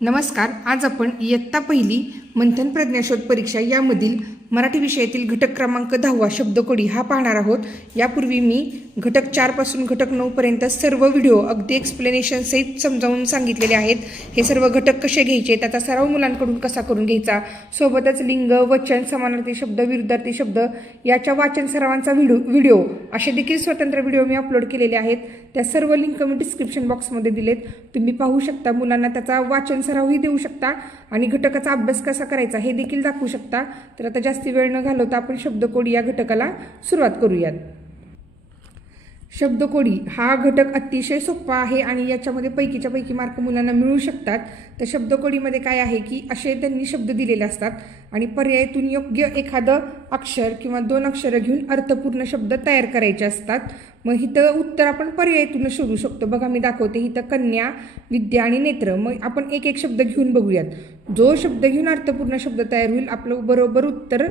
नमस्कार. आज आपण इयत्ता पहिली मंथन प्रज्ञाशोध परीक्षा यामधील मराठी विषयातील घटक क्रमांक 10 शब्दकोडी हा पाहणार आहोत. यापूर्वी मी घटक 4 पासून घटक 9 पर्यंत सर्व व्हिडिओ अगदी एक्सप्लेनेशन सहित समजावून सांगितलेले आहेत. हे सर्व घटक कसे घ्यायचे, त्याचा सराव मुलांकडून कसा करून घ्यायचा, सोबतच लिंग, वचन, समानार्थी शब्द, विरुद्धार्थी शब्द याच्या वाचन सरावांचा व्हिडिओ असे देखील स्वतंत्र व्हिडिओ मी अपलोड केलेले आहेत. त्या सर्व लिंक मी डिस्क्रिप्शन बॉक्समध्ये दिलेत, तुम्ही पाहू शकता. मुलांना त्याचा वाचन सरावही देऊ शकता आणि घटकाचा अभ्यास कसा करायचा हे देखील दाखवू शकता. तर आता जास्ती वेळ न घालवता आपण शब्दकोडी या घटकाला सुरुवात करूयात. शब्दकोडी हा घटक अतिशय सोपा आहे आणि याच्यामध्ये पैकीच्या पैकी मार्क मुलांना मिळू शकतात. तर शब्दकोडीमध्ये काय आहे की असे त्यांनी शब्द दिलेले असतात आणि पर्यायातून योग्य एखादं अक्षर किंवा 2 अक्षरं घेऊन अर्थपूर्ण शब्द तयार करायचे असतात. मग इथं उत्तर आपण पर्यायातून शोधू शकतो. बघा मी दाखवते. इथं कन्या, विद्या आणि नेत्र. मग आपण एक एक शब्द घेऊन बघूयात. जो शब्द घेऊन अर्थपूर्ण शब्द तयार होईल आपलं बरोबर उत्तर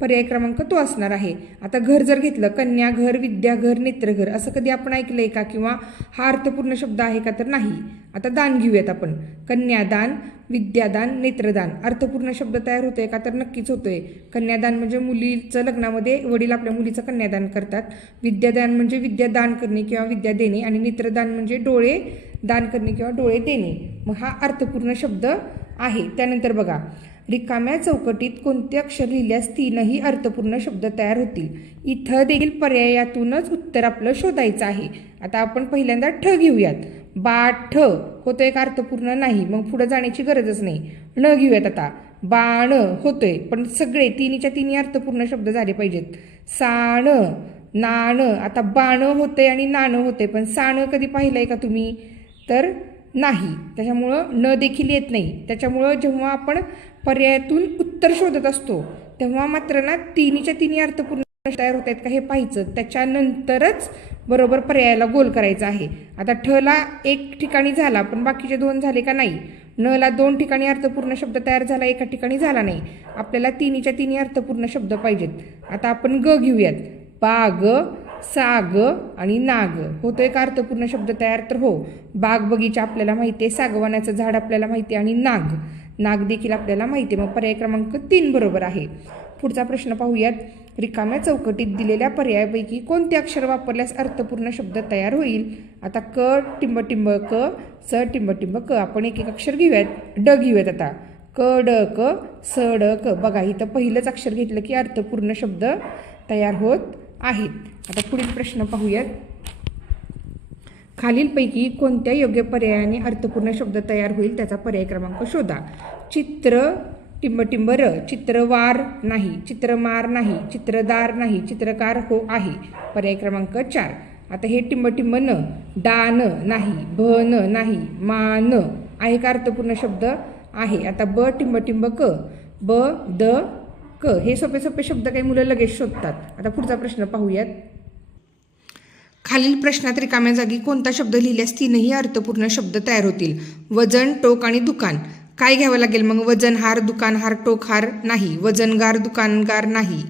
पर्याय क्रमांक तो असणार आहे. आता घर जर घेतलं, कन्या घर, विद्या घर, नेत्र घर, असं कधी आपण ऐकलंय का किंवा हा अर्थपूर्ण शब्द आहे का, तर नाही. आता दान घेऊयात आपण. कन्यादान, विद्यादान, नेत्रदान अर्थपूर्ण शब्द तयार होतोय का, तर नक्कीच होतोय. कन्यादान म्हणजे मुलीचं लग्नामध्ये वडील आपल्या मुलीचं कन्यादान करतात. विद्यादान म्हणजे विद्या दान करणे किंवा विद्या देणे आणि नेत्रदान म्हणजे डोळे दान करणे किंवा डोळे देणे. मग हा अर्थपूर्ण शब्द आहे. त्यानंतर बघा, रिकाम्या चौकटीत कोणते अक्षर लिहिल्यास 3ही अर्थपूर्ण शब्द तयार होतील. इथं देखील पर्यायातूनच उत्तर आपलं शोधायचं आहे. आता आपण पहिल्यांदा ठ घेऊयात. बाठ होतोय का अर्थपूर्ण, नाही. मग पुढे जाण्याची गरजच नाही. न घेऊयात. आता बाण होतोय, पण सगळे 3च्या 3 अर्थपूर्ण शब्द झाले पाहिजेत. साण, नाण. आता बाण होतंय आणि नाणं होते, पण साण कधी पाहिलंय का तुम्ही, तर नाही. त्याच्यामुळं न देखील येत नाही. त्याच्यामुळं जेव्हा आपण पर्यायातून उत्तर शोधत असतो तेव्हा मात्र ना 3च्या 3 अर्थपूर्ण तयार होत आहेत का हे पाहायचं. त्याच्यानंतरच बरोबर पर्यायाला गोल करायचा आहे. आता ठला 1 ठिकाणी झाला, पण बाकीचे 2 झाले का, नाही. नला 2 ठिकाणी अर्थपूर्ण शब्द तयार झाला, एका ठिकाणी झाला नाही. आपल्याला 3च्या 3 अर्थपूर्ण शब्द पाहिजेत. आता आपण ग घेऊयात. बाग, साग आणि नाग होतोय का अर्थपूर्ण शब्द तयार, तर हो. बाग बगीचा आपल्याला माहिती आहे, सागवानाचं झाड आपल्याला माहिती आहे आणि नाग देखील आपल्याला माहिती आहे. मग पर्याय क्रमांक 3 बरोबर आहे. पुढचा प्रश्न पाहूयात. रिकाम्या चौकटीत दिलेल्या पर्यायापैकी कोणते अक्षर वापरल्यास अर्थपूर्ण शब्द तयार होईल. आता क टिंब टिंब क, स टिंब टिंब क. आपण एक एक अक्षर घेऊयात. ड घेऊयात. आता क ड क, स ड क. बघा इथं पहिलंच अक्षर घेतलं की अर्थपूर्ण शब्द तयार होत आहेत. आता पुढील प्रश्न पाहूयात. खालीलपैकी कोणत्या योग्य पर्यायाने अर्थपूर्ण शब्द तयार होईल त्याचा पर्याय क्रमांक शोधा. चित्र टिंबटिंब र, चित्रवार नाही, चित्रमार नाही, चित्रदार नाही, चित्रकार हो आहे. पर्याय क्रमांक 4. आता हे टिंबटिंब न, डान नाही, भन नाही, मान आहे का अर्थपूर्ण शब्द आहे. आता ब टिंबटिंब क, ब द क. हे सोपे सोपे शब्द काही मुलं लगेच शोधतात. आता पुढचा प्रश्न पाहूयात. खालील प्रश्नात रिकाम्या जागी कोणता शब्द लिहिल्यास 3ही अर्थपूर्ण शब्द तयार होतील. वजन, टोक आणि दुकान. काय घ्यावं लागेल मग. वजनहार, दुकानहार, टोकहार नाही. वजनगार, दुकानगार नाही.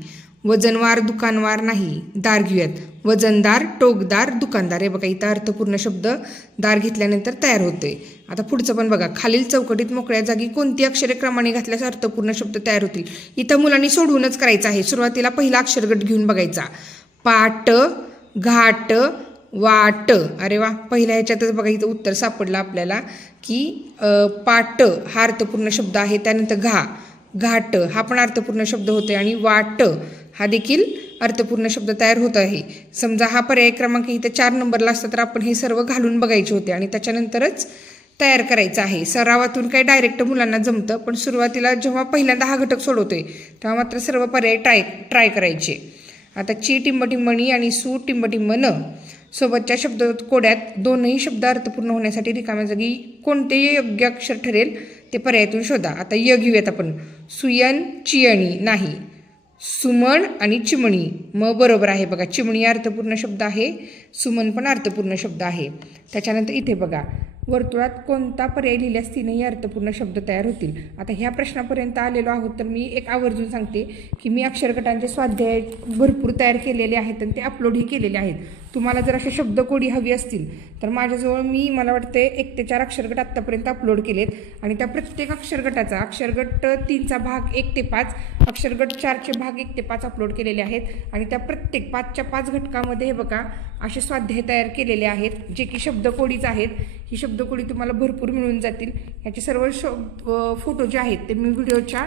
वजनवार, दुकानवार नाही. दार घेऊयात. वजनदार, टोकदार, दुकानदार. हे बघा इथं अर्थपूर्ण शब्द दार घेतल्यानंतर तयार होतोय. आता पुढचं पण बघा. खालील चौकटीत मोकळ्या जागी कोणती अक्षरे क्रमाने घातल्यास अर्थपूर्ण शब्द तयार होतील. इथं मुलांनी सोडवूनच करायचं आहे. सुरुवातीला पहिला अक्षरगट घेऊन बघायचा. पाट, घाट, वाट. अरे वा, पहिल्या ह्याच्यातच बघा इथं उत्तर सापडलं आपल्याला की पाट हा अर्थपूर्ण शब्द आहे. त्यानंतर घाट हा पण अर्थपूर्ण शब्द होतोय आणि वाट हा देखील अर्थपूर्ण शब्द तयार होत आहे. समजा हा पर्याय क्रमांक इथं 4 नंबरला असता तर आपण हे सर्व घालून बघायचे होते आणि त्याच्यानंतरच तयार करायचं आहे. सरावातून काही डायरेक्ट मुलांना जमतं, पण सुरुवातीला जेव्हा पहिल्यांदा हा घटक सोडवतोय तेव्हा मात्र सर्व पर्याय ट्राय करायचे. आता ची टिंबटिंबणी आणि सू टिंबटिंब न सोबतच्या शब्द कोड्यात 2ही शब्द अर्थपूर्ण होण्यासाठी रिकाम्या जागी कोणते योग्य अक्षर ठरेल ते पर्यायातून शोधा. आता य घेऊयात आपण. सुयन, चियणी नाही. सुमण आणि चिमणी. मग बरोबर आहे. बघा चिमणी अर्थपूर्ण शब्द आहे, सुमन पण अर्थपूर्ण शब्द आहे. त्याच्यानंतर इथे बघा वर्तुळात कोणता पर्याय लिहिल्यास तीनही अर्थपूर्ण शब्द तयार होतील. आता ह्या प्रश्नापर्यंत आलेलो आहोत, तर मी एक आवर्जून सांगते की मी अक्षरगटांचे स्वाध्याय भरपूर तयार केलेले आहेत आणि ते अपलोडही केलेले आहेत. तुम्हाला जर असे शब्दकोडी हवी असतील तर माझ्याजवळ मला वाटते 1 ते 4 अक्षरगट आत्तापर्यंत अपलोड केलेत आणि त्या प्रत्येक अक्षरगटाचा अक्षरगट 3चा भाग 1 ते 5, अक्षरगट 4चे भाग 1 ते 5 अपलोड केलेले आहेत आणि त्या प्रत्येक 5च्या 5 घटकामध्ये हे बघा असे स्वाध्याय तयार केलेले आहेत जे की शब्दकोडीच आहेत. ही शब्दकोडी तुम्हाला भरपूर मिळून जातील. याचे सर्व फोटो जे आहेत ते मी व्हिडिओच्या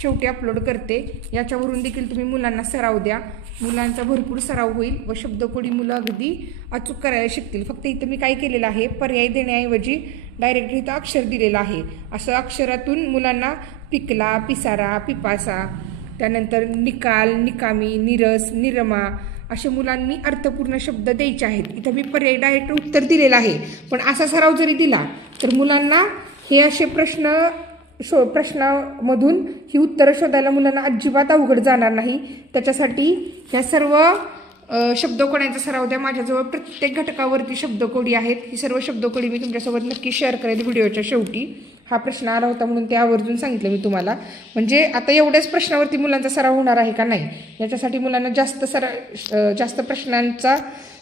शेवटी अपलोड करते. याच्यावरून देखील तुम्ही मुलांना सराव द्या. मुलांचा भरपूर सराव होईल व शब्दकोडी मुलं अगदी अचूक करायला शिकतील. फक्त इथं मी काय केलेलं आहे, पर्याय देण्याऐवजी डायरेक्ट इथं अक्षर दिलेलं आहे. असं अक्षरातून मुलांना पिकला, पिसारा, पिपासा, त्यानंतर निकाल, निकामी, निरस, निरमा असे मुलांनी अर्थपूर्ण शब्द द्यायचे आहेत. इथं मी पर्याय डायरेक्ट उत्तर दिलेलं आहे. पण असा सराव जरी दिला तर मुलांना हे असे प्रश्नामधून ही उत्तरं शोधायला मुलांना अजिबात अवघड जाणार नाही. त्याच्यासाठी ह्या सर्व शब्दकोड्यांचा सराव द्या. माझ्याजवळ प्रत्येक घटकावरती शब्दकोडी आहेत. ही सर्व शब्दकोडी मी तुमच्यासोबत नक्की शेअर करेल व्हिडिओच्या शेवटी. हा प्रश्न आला होता म्हणून ते आवर्जून सांगितलं मी तुम्हाला. म्हणजे आता एवढ्याच प्रश्नावरती मुलांचा सराव होणार आहे का नाही, याच्यासाठी मुलांना जास्त प्रश्नांचा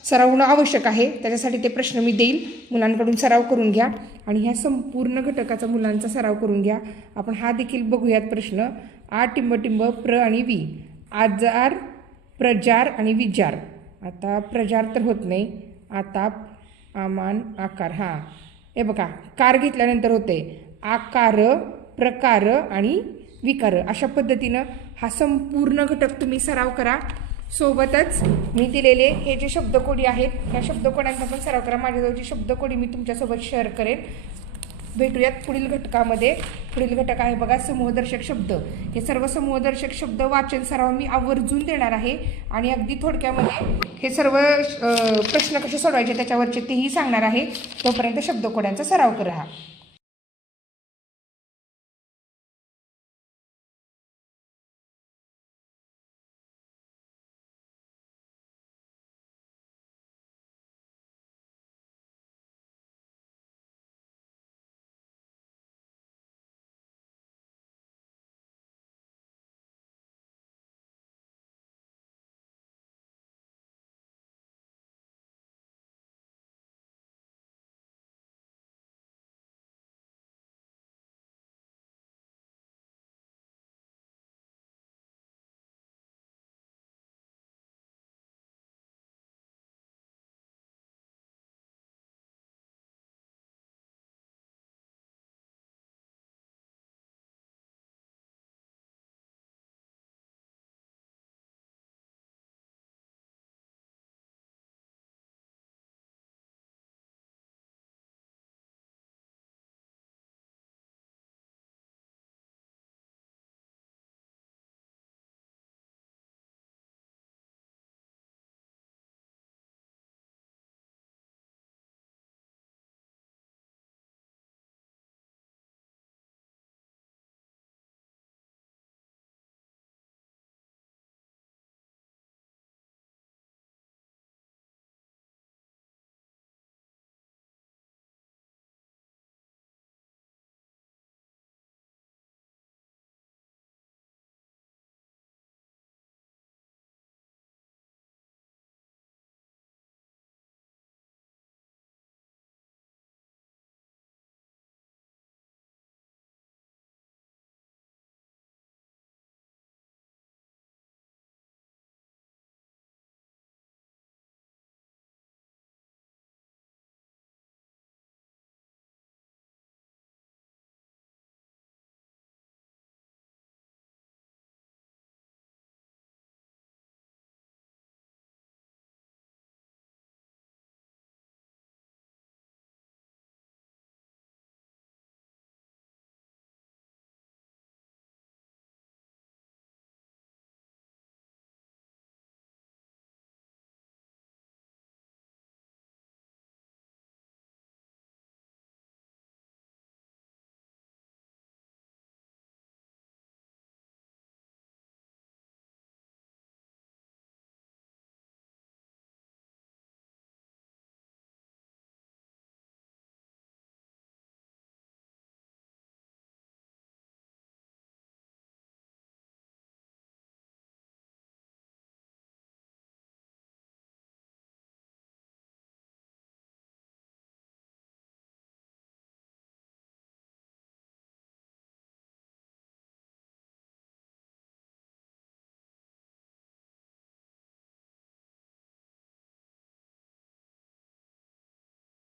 सराव होणं आवश्यक आहे. त्याच्यासाठी ते प्रश्न मी देईल. मुलांकडून सराव करून घ्या आणि ह्या संपूर्ण घटकाचा मुलांचा सराव करून घ्या. आपण हा देखील बघूयात प्रश्न. आ टिंब टिंब प्र आणि वी, आजार, प्रजार आणि विजार. आता प्रजार तर होत नाही. आताप, आमान, आकार. हां, हे बघा कार घेतल्यानंतर होते आकार, प्रकार आणि विकार. अशा पद्धतीनं हा संपूर्ण घटक तुम्ही सराव करा. सोबतच मी दिलेले हे जे शब्दकोडी आहेत ह्या शब्दकोड्यांचा पण सराव करा. माझ्याजवळची शब्दकोडी मी तुमच्यासोबत शेअर करेन. भेटूयात पुढील घटकामध्ये. पुढील घटक आहे बघा समूहदर्शक शब्द. हे सर्व समूहदर्शक शब्द वाचन सराव मी आवर्जून देणार आहे आणि अगदी थोडक्यामध्ये हे सर्व प्रश्न कसे सोडवायचे त्याच्यावरचे तेही सांगणार आहे. तोपर्यंत शब्दकोड्यांचा सराव करा.